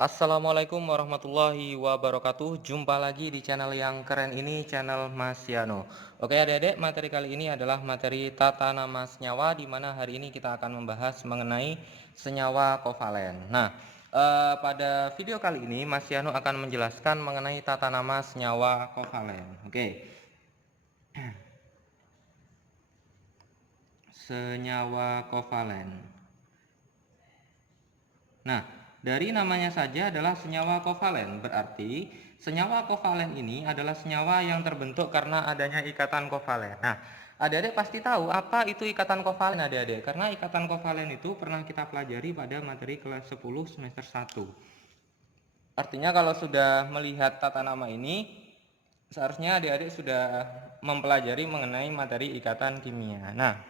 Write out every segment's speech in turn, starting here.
Assalamualaikum warahmatullahi wabarakatuh. Jumpa lagi di channel yang keren ini, channel Mas Yano. Oke adik-adik, materi kali ini adalah materi tata nama senyawa, di mana hari ini kita akan membahas mengenai senyawa kovalen. Nah, pada video kali ini Mas Yano akan menjelaskan mengenai tata nama senyawa kovalen. Oke, senyawa kovalen. Nah, dari namanya saja adalah senyawa kovalen, berarti senyawa kovalen ini adalah senyawa yang terbentuk karena adanya ikatan kovalen. Nah, adik-adik pasti tahu apa itu ikatan kovalen adik-adik, karena ikatan kovalen itu pernah kita pelajari pada materi kelas 10 semester 1. Artinya kalau sudah melihat tata nama ini, seharusnya adik-adik sudah mempelajari mengenai materi ikatan kimia. Nah,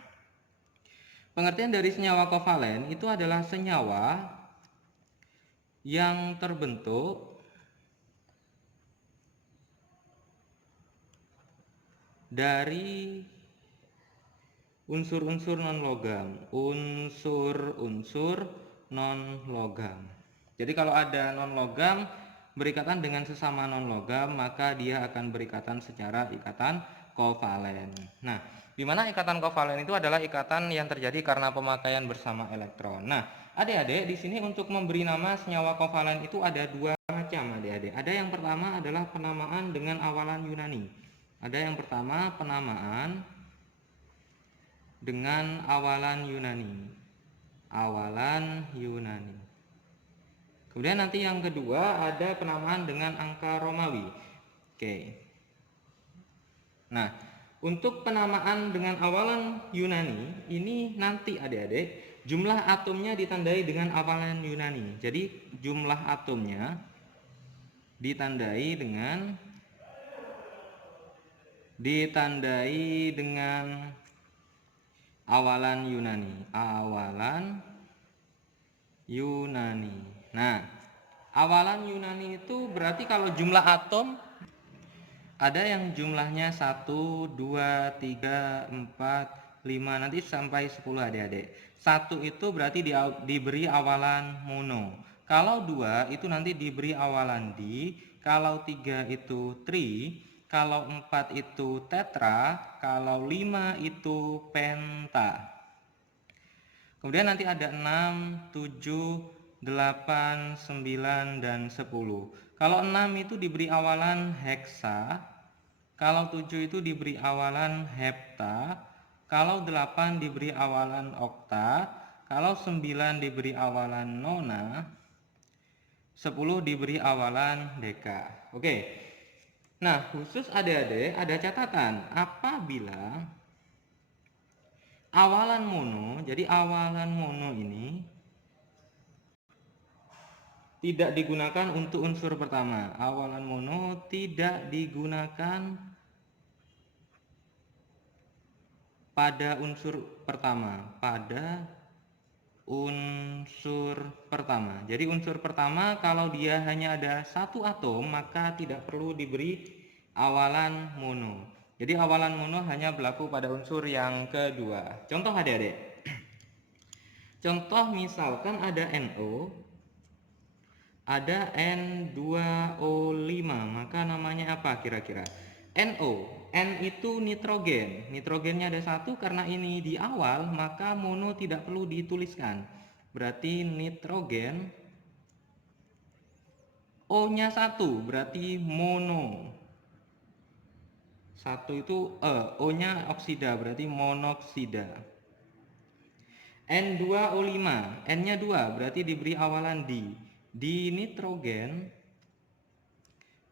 pengertian dari senyawa kovalen itu adalah senyawa yang terbentuk dari unsur-unsur non-logam, unsur-unsur non-logam. Jadi kalau ada non-logam berikatan dengan sesama non-logam, maka dia akan berikatan secara ikatan kovalen. Nah, di mana ikatan kovalen itu adalah ikatan yang terjadi karena pemakaian bersama elektron. Nah, adik-adik di sini untuk memberi nama senyawa kovalen itu ada dua macam adik-adik. Ada yang pertama adalah penamaan dengan awalan Yunani. Ada yang pertama penamaan dengan awalan Yunani. Awalan Yunani. Kemudian nanti yang kedua ada penamaan dengan angka Romawi. Oke. Nah, untuk penamaan dengan awalan Yunani ini nanti adik-adik jumlah atomnya ditandai dengan awalan Yunani. Jadi jumlah atomnya ditandai dengan awalan Yunani. Awalan Yunani. Nah, awalan Yunani itu berarti kalau jumlah atom ada yang jumlahnya 1, 2, 3, 4, 5, nanti sampai 10 adik-adik. 1 itu berarti diberi awalan mono. Kalau 2 itu nanti diberi awalan di, kalau 3 itu tri, kalau 4 itu tetra, kalau 5 itu penta. Kemudian nanti ada 6, 7, 8, 9, dan 10. Kalau 6 itu diberi awalan heksa, kalau 7 itu diberi awalan hepta, kalau 8 diberi awalan okta, kalau 9 diberi awalan nona, 10 diberi awalan deka. Oke. Nah, khusus adik-adik ada catatan apabila awalan mono, jadi awalan mono ini tidak digunakan untuk unsur pertama. Awalan mono tidak digunakan pada unsur pertama. Jadi unsur pertama kalau dia hanya ada satu atom maka tidak perlu diberi awalan mono. Jadi awalan mono hanya berlaku pada unsur yang kedua. Contoh adik-adik. Contoh misalkan ada NO, ada N2O5, maka namanya apa kira-kira? NO. N itu nitrogen. Nitrogennya ada satu, karena ini di awal maka mono tidak perlu dituliskan. Berarti nitrogen. O-nya satu, berarti mono. Satu itu O-nya oksida, berarti monoksida. N2O5, N-nya 2, berarti diberi awalan di. Di nitrogen,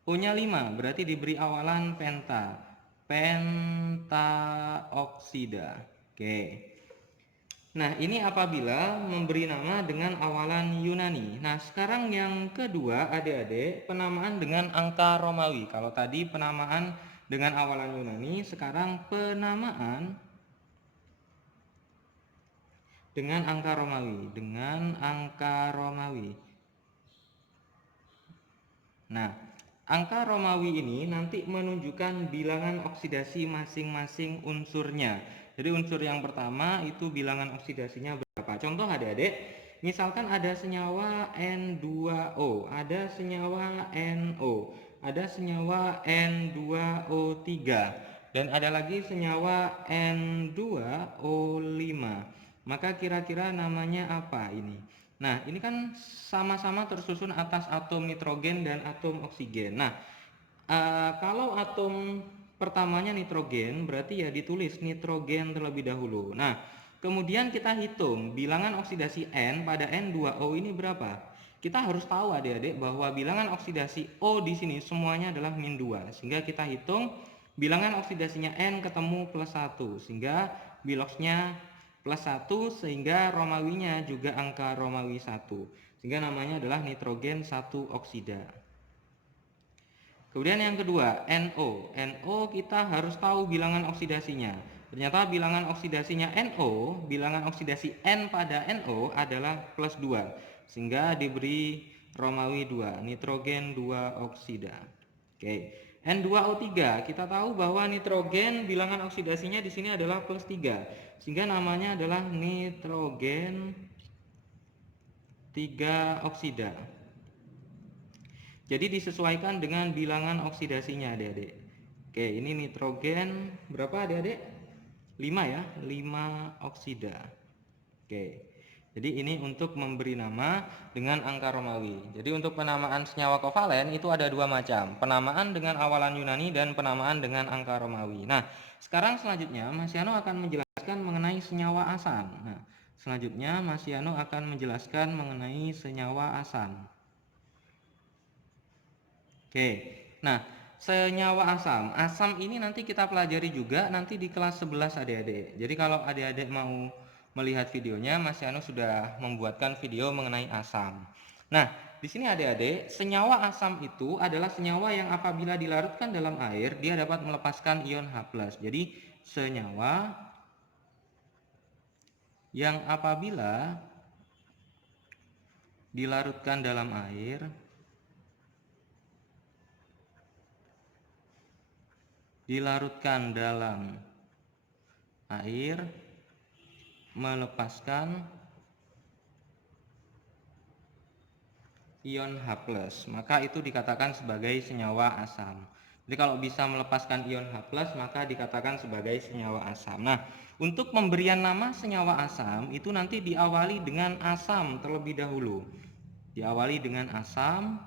O-nya 5, berarti diberi awalan penta. Pentaoksida. Oke. Nah, ini apabila memberi nama dengan awalan Yunani. Nah, sekarang yang kedua, adik-adik, penamaan dengan angka Romawi. Kalau tadi penamaan dengan awalan Yunani, sekarang penamaan dengan angka Romawi. Nah, angka Romawi ini nanti menunjukkan bilangan oksidasi masing-masing unsurnya. Jadi unsur yang pertama itu bilangan oksidasinya berapa? Contoh adik-adik, misalkan ada senyawa N2O, ada senyawa NO, ada senyawa N2O3, dan ada lagi senyawa N2O5. Maka kira-kira namanya apa ini? Nah, ini kan sama-sama tersusun atas atom nitrogen dan atom oksigen. Nah, kalau atom pertamanya nitrogen, berarti ya ditulis nitrogen terlebih dahulu. Nah, kemudian kita hitung bilangan oksidasi N pada N2O ini berapa. Kita harus tahu adik-adik bahwa bilangan oksidasi O di sini semuanya adalah min 2. Sehingga kita hitung bilangan oksidasinya N ketemu plus 1. Sehingga biloxnya plus 1, sehingga Romawinya juga angka Romawi 1. Sehingga namanya adalah nitrogen 1 oksida. Kemudian yang kedua, NO. NO kita harus tahu bilangan oksidasinya. Ternyata bilangan oksidasinya NO, bilangan oksidasi N pada NO adalah plus 2. Sehingga diberi Romawi 2, nitrogen 2 oksida. Oke. N2O3, kita tahu bahwa nitrogen bilangan oksidasinya di sini adalah plus 3. Sehingga namanya adalah nitrogen 3 oksida. Jadi disesuaikan dengan bilangan oksidasinya adik-adik. Oke, ini nitrogen berapa adik-adik? 5 ya, 5 oksida. Oke. Jadi ini untuk memberi nama dengan angka Romawi. Jadi untuk penamaan senyawa kovalen itu ada dua macam. Penamaan dengan awalan Yunani dan penamaan dengan angka Romawi. Nah, sekarang selanjutnya Mas Yano akan menjelaskan mengenai senyawa asam. Nah, selanjutnya Mas Yano akan menjelaskan mengenai senyawa asam. Oke, nah senyawa asam. Asam ini nanti kita pelajari juga nanti di kelas 11 adik-adik. Jadi kalau adik-adik mau melihat videonya, Mas Yano sudah membuatkan video mengenai asam. Nah, di sini adik-adik, senyawa asam itu adalah senyawa yang apabila dilarutkan dalam air, dia dapat melepaskan ion H+. Jadi senyawa yang apabila dilarutkan dalam air, melepaskan ion H+, maka itu dikatakan sebagai senyawa asam. Jadi kalau bisa melepaskan ion H+, maka dikatakan sebagai senyawa asam. Nah, untuk pemberian nama senyawa asam itu nanti diawali dengan asam terlebih dahulu. Diawali dengan asam,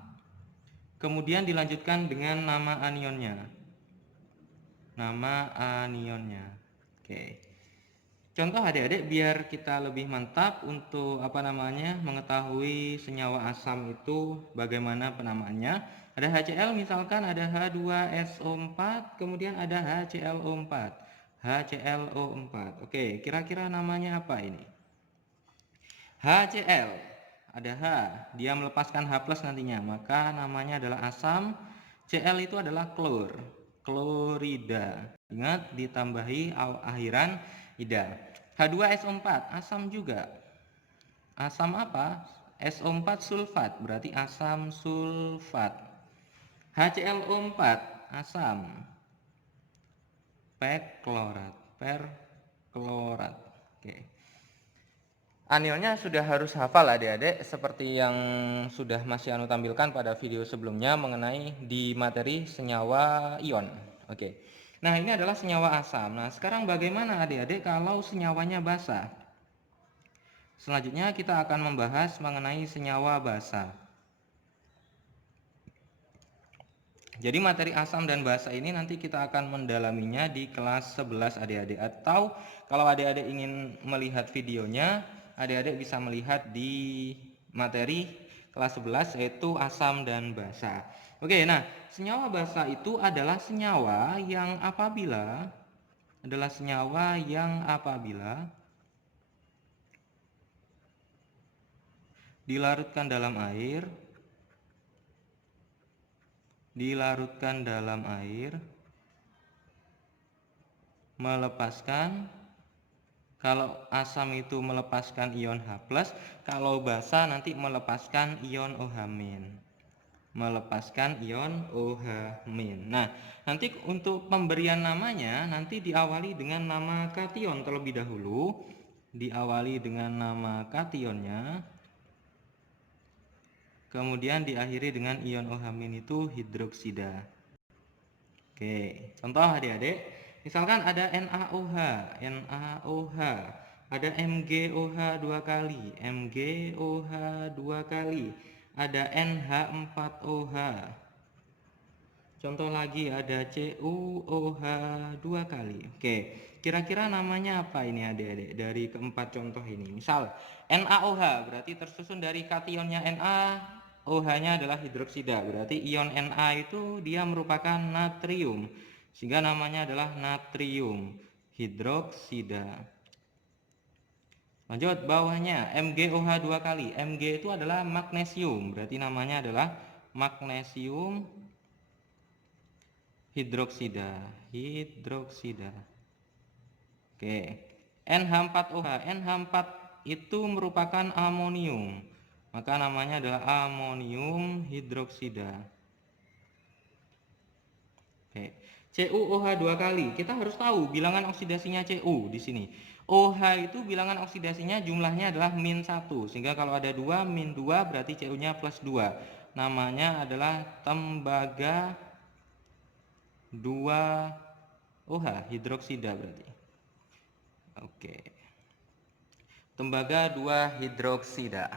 kemudian dilanjutkan dengan nama anionnya. Oke. Contoh adik-adik biar kita lebih mantap untuk mengetahui senyawa asam itu bagaimana penamaannya. Ada HCl, misalkan ada H2SO4, kemudian ada HClO4. Oke, kira-kira namanya apa ini? HCl, ada H, dia melepaskan H+ nantinya, maka namanya adalah asam. Cl itu adalah klorida. Ingat, ditambahi akhiran ida. H2SO4, asam juga. Asam apa? SO4 sulfat, berarti asam sulfat. HClO4, asam perklorat. Oke. Anilnya sudah harus hafal adik-adik, seperti yang sudah Mas Yanu tampilkan pada video sebelumnya mengenai di materi senyawa ion. Oke. Nah, ini adalah senyawa asam. Nah, sekarang bagaimana adik-adik kalau senyawanya basa? Selanjutnya kita akan membahas mengenai senyawa basa. Jadi materi asam dan basa ini nanti kita akan mendalaminya di kelas 11 adik-adik. Atau kalau adik-adik ingin melihat videonya, adik-adik bisa melihat di materi kelas 11 yaitu asam dan basa. Oke, nah senyawa basa itu adalah senyawa yang apabila dilarutkan dalam air, melepaskan, kalau asam itu melepaskan ion H+, kalau basa nanti melepaskan ion OH-. Nah, nanti untuk pemberian namanya nanti diawali dengan nama kation terlebih dahulu. Diawali dengan nama kationnya. kemudian diakhiri dengan ion OH- itu hidroksida. Oke, contoh adik-adik, misalkan ada NaOH, ada MgOH 2 kali, MgOH 2 kali, ada NH4OH. Contoh lagi ada CuOH 2 kali. Oke, kira-kira namanya apa ini adik-adik dari keempat contoh ini? Misal NaOH berarti tersusun dari kationnya Na, OH-nya adalah hidroksida, berarti ion Na itu dia merupakan natrium, sehingga namanya adalah natrium hidroksida. Lanjut bawahnya MgOH 2 kali, Mg itu adalah magnesium, berarti namanya adalah magnesium hidroksida. Oke, NH4OH, NH4 itu merupakan amonium, maka namanya adalah amonium hidroksida. Oke, CuOH 2 kali. Kita harus tahu bilangan oksidasinya Cu di sini. OH itu bilangan oksidasinya jumlahnya adalah -1, sehingga kalau ada 2 -2 berarti Cu-nya +2. Namanya adalah tembaga 2OH hidroksida berarti. Oke. Tembaga 2 hidroksida.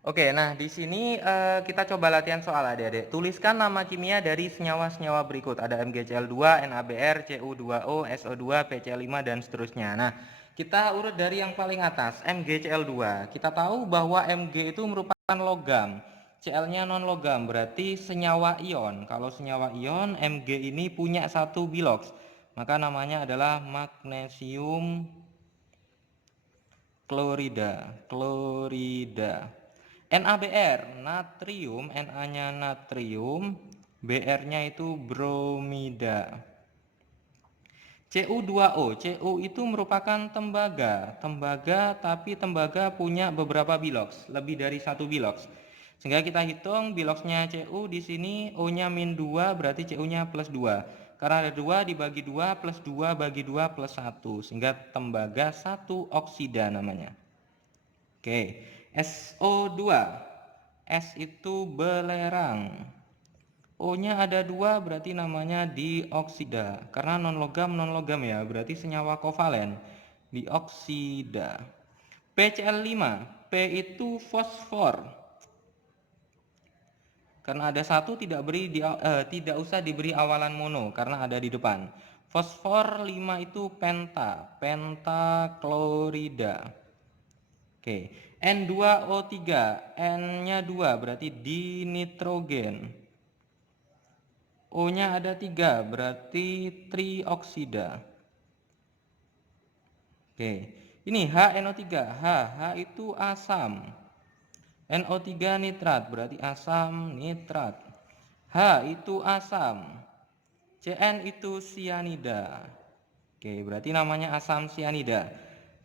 Oke, nah di sini kita coba latihan soal adik-adik. Tuliskan nama kimia dari senyawa-senyawa berikut. Ada MgCl2, NaBr, Cu2O, SO2, PCl5 dan seterusnya. Nah, kita urut dari yang paling atas, MgCl2. Kita tahu bahwa Mg itu merupakan logam. Cl-nya non logam, berarti senyawa ion. Kalau senyawa ion, Mg ini punya satu biloks. Maka namanya adalah magnesium klorida. NaBr, natrium, Na-nya natrium, Br-nya itu bromida. Cu2O, Cu itu merupakan tembaga. Tembaga tapi tembaga punya beberapa biloks, lebih dari satu biloks. Sehingga kita hitung biloksnya Cu di sini O-nya -2 berarti Cu-nya +2. Karena ada 2 dibagi 2 plus 2 bagi 2 plus 1, sehingga tembaga 1 oksida namanya. Oke, SO2. S itu belerang. O-nya ada 2 berarti namanya dioksida. Karena non logam ya, berarti senyawa kovalen. Dioksida. PCl5. P itu fosfor. Karena ada 1 tidak usah diberi awalan mono karena ada di depan. Fosfor 5 itu pentaklorida. Oke, N2O3, N-nya 2 berarti dinitrogen. O-nya ada 3 berarti trioksida. Oke, ini HNO3, H itu asam. NO3 nitrat berarti asam nitrat. H itu asam. Cn itu sianida. Oke, berarti namanya asam sianida.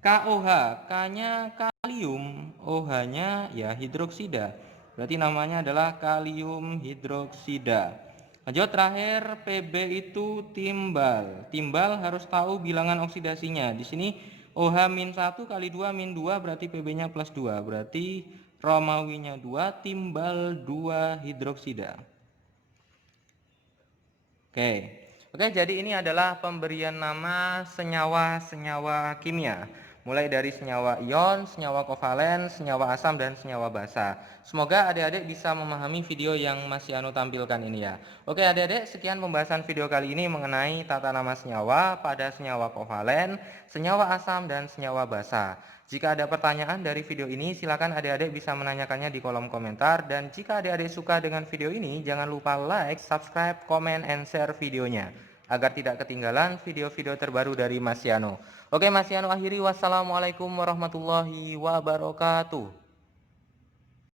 KOH, K-nya kalium, OH-nya ya hidroksida. Berarti namanya adalah kalium hidroksida. Lanjut terakhir, Pb itu timbal. Timbal harus tahu bilangan oksidasinya. Di sini OH-1 kali 2 -2 berarti Pb-nya +2. Berarti Romawinya 2, timbal 2 hidroksida. Oke, jadi ini adalah pemberian nama senyawa-senyawa kimia. Mulai dari senyawa ion, senyawa kovalen, senyawa asam, dan senyawa basa. Semoga adik-adik bisa memahami video yang Mas Yano tampilkan ini ya. Oke adik-adik, sekian pembahasan video kali ini mengenai tata nama senyawa pada senyawa kovalen, senyawa asam, dan senyawa basa. Jika ada pertanyaan dari video ini, silakan adik-adik bisa menanyakannya di kolom komentar. Dan jika adik-adik suka dengan video ini, jangan lupa like, subscribe, comment, and share videonya agar tidak ketinggalan video-video terbaru dari Mas Yano. Oke Mas Yano akhiri, wassalamualaikum warahmatullahi wabarakatuh.